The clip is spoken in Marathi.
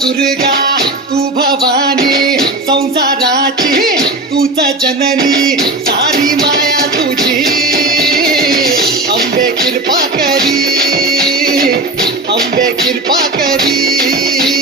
दुर्गा तू भवानी संसाराची तूच जननी सारी माया तुझी अंबे कृपा करी अंबे कृपा करी